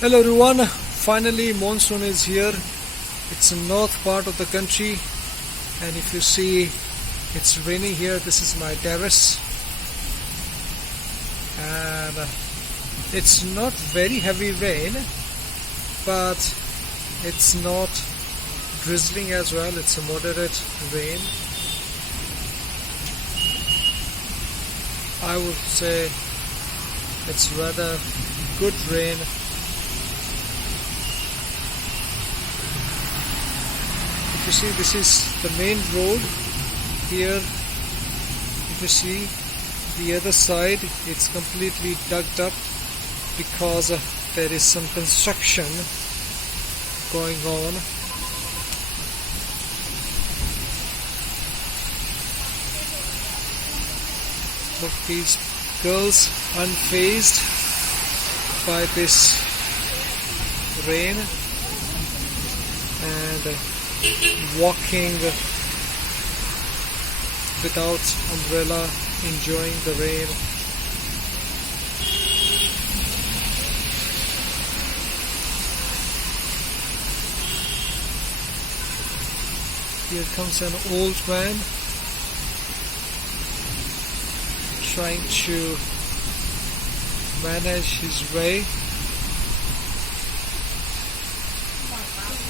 Hello everyone, finally monsoon is here. It's in north part of the country, and if you see it's raining here. This is my terrace, and it's not very heavy rain, but it's not drizzling as well. It's a moderate rain. I would say it's rather good rain. If you see, this is the main road here. If you see the other side, it's completely dug up because there is some construction going on. Look, these girls unfazed by this rain and walking without umbrella, enjoying the rain. Here comes an old man trying to manage his way.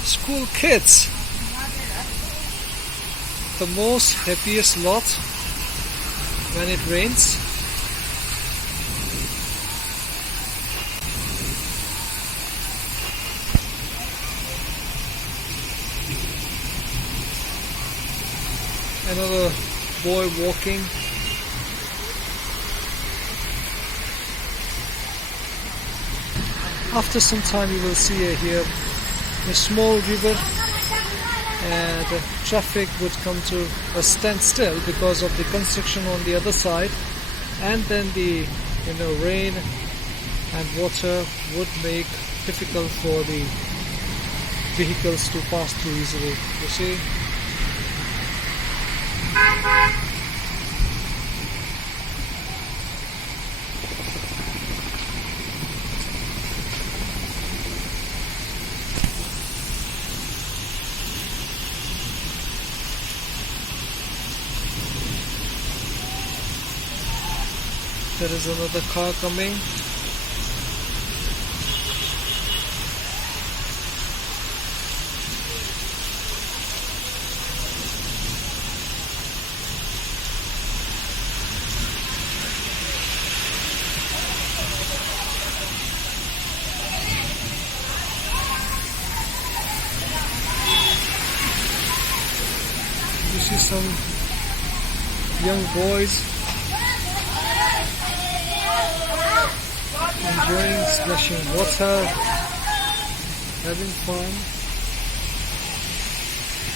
School kids, the most happiest lot when it rains. Another boy walking. After some time you will see here a small river, and traffic would come to a standstill because of the construction on the other side, and then the rain and water would make difficult for the vehicles to pass through easily. You see? There is another car coming. You see some young boys enjoying splashing water, having fun.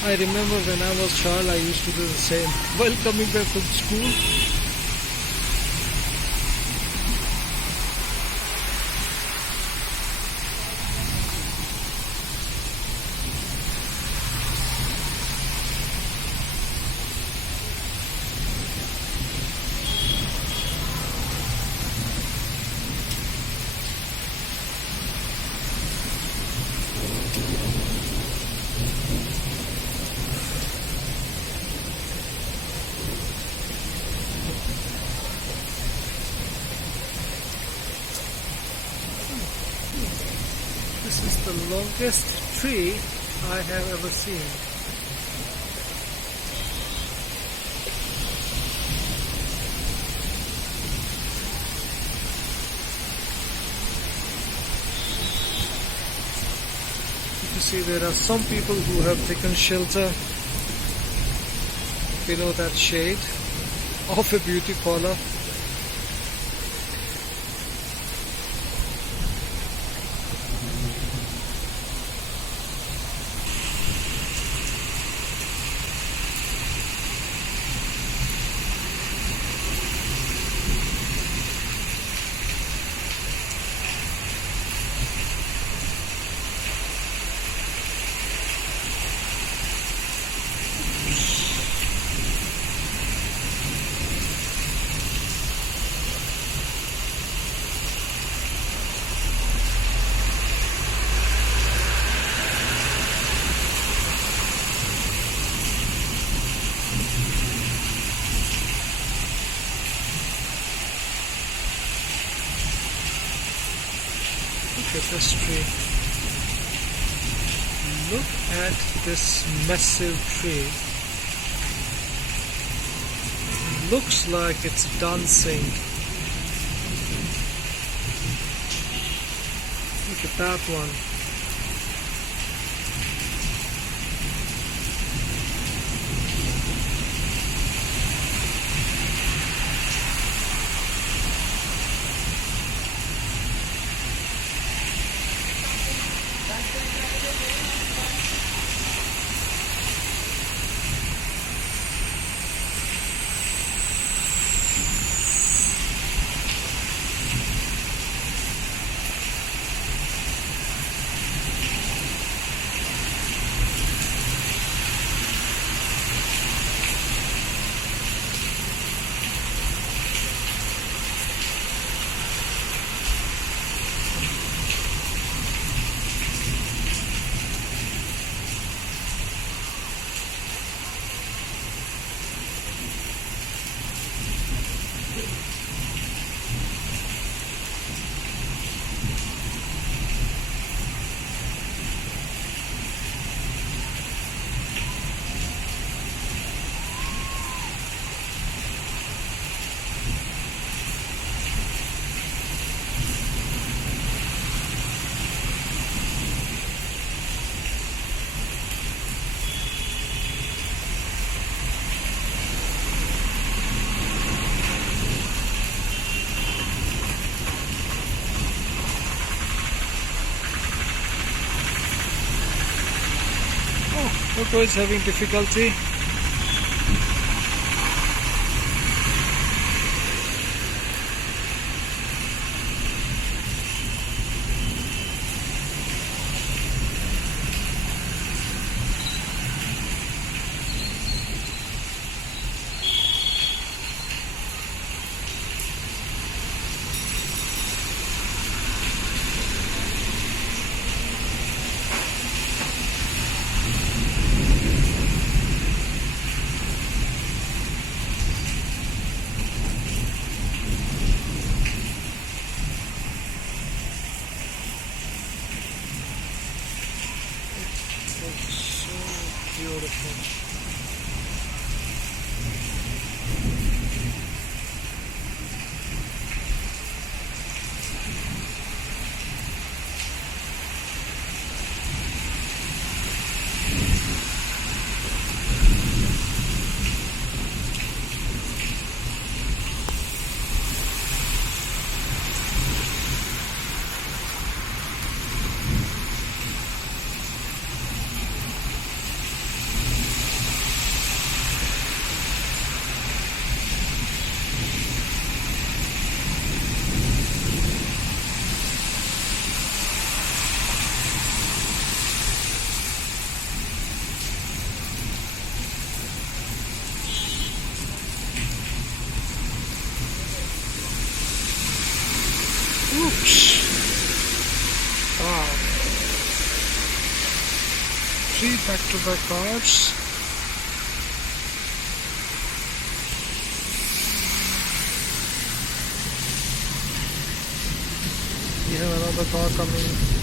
I remember when I was a child, I used to do the same while coming back from school. This is the longest tree I have ever seen. You see, there are some people who have taken shelter below that shade of a beauty parlor. Look at this tree. Look at this massive tree. Looks like it's dancing. Look at that one. Toto is having difficulty. So beautiful. Oops. Wow. 3 back-to-back cars. We have another car coming.